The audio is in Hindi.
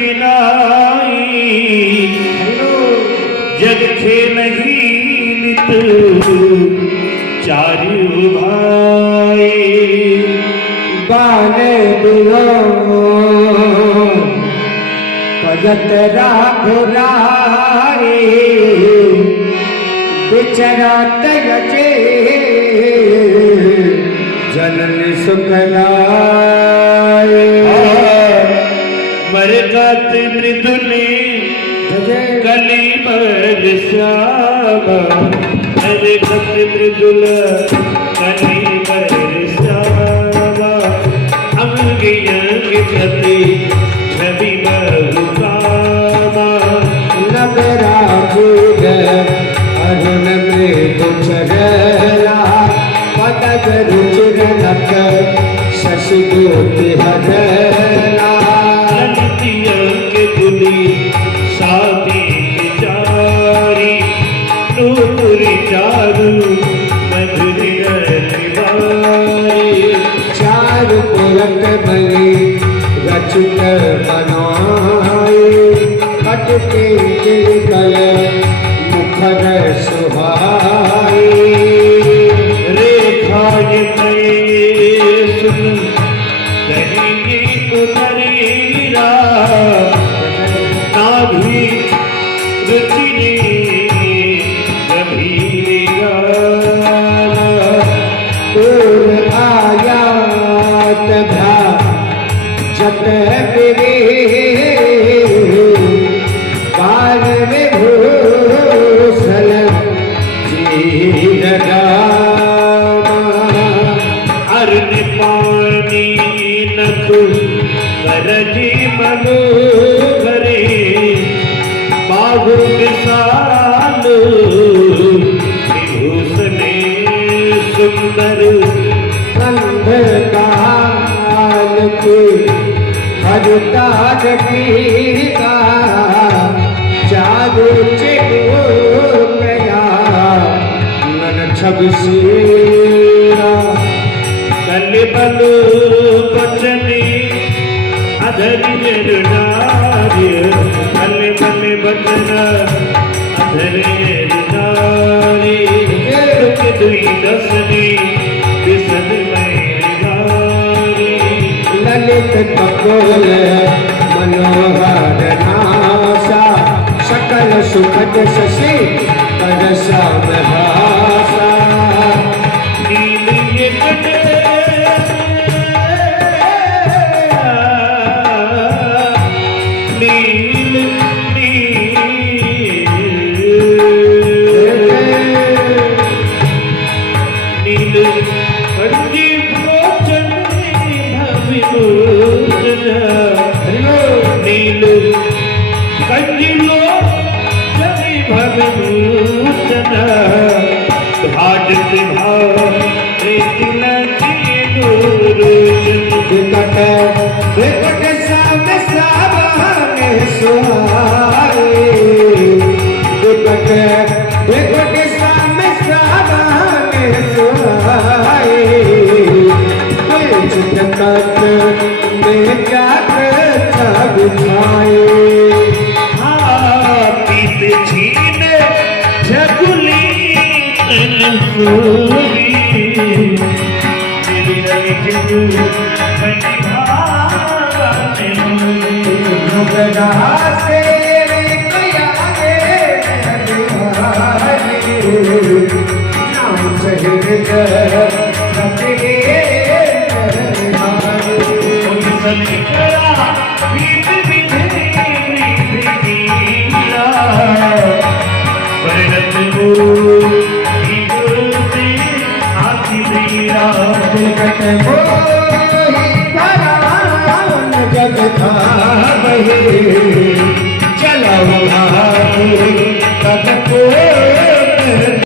गिनाई जग थे नहीं नित चारु भाई बाने बिलो भगत राघुराई बिचरा तयजे जनन सुखलाए मरगत मृदुने कली बरसावा मरगत मृदुल कली बरसावा अंग अंग प्रति छवि बहुकामा नगरा भूग अरुण मृदु चरला पदग रुचिर नक शशि गोति हरला के गुली शादी की चारी नूपुरी चारू मधुरी रतिवारी चारु पुरक बलि रचित बनाए कटके कल मुखर सुहाए रेखा सुन कहीं उतरीरा नाभि रुचि गभीरा दूर आयात भा जत बिरे बाल में भूषल जीर अरुण पानी नखु करजी मनु करे बाहु विशाल विभूषणे सुंदर अंधकार के हरता जगीरा जादू चिगो गया मन छबसीरा कल बल बचने अधर नार्य कल बल बचन अधर नारी दुई दसनी विसद ललित कपोल मनोहर नासा सकल सुखद शशि परसा भाषा नील नील नील कंजी भोजन भविभूषण नील कंजी जनि भविभूषण भाजत भाव विकट विकट साम सावने सुहाए विकट विकट साम सावने सुहाए चितकत में जागृत बिछाए पीत छीन झगुली तनसूरी मेरी रवि जिगु बनी भावने नगरा से कयागे नाम शहर जगते परिणत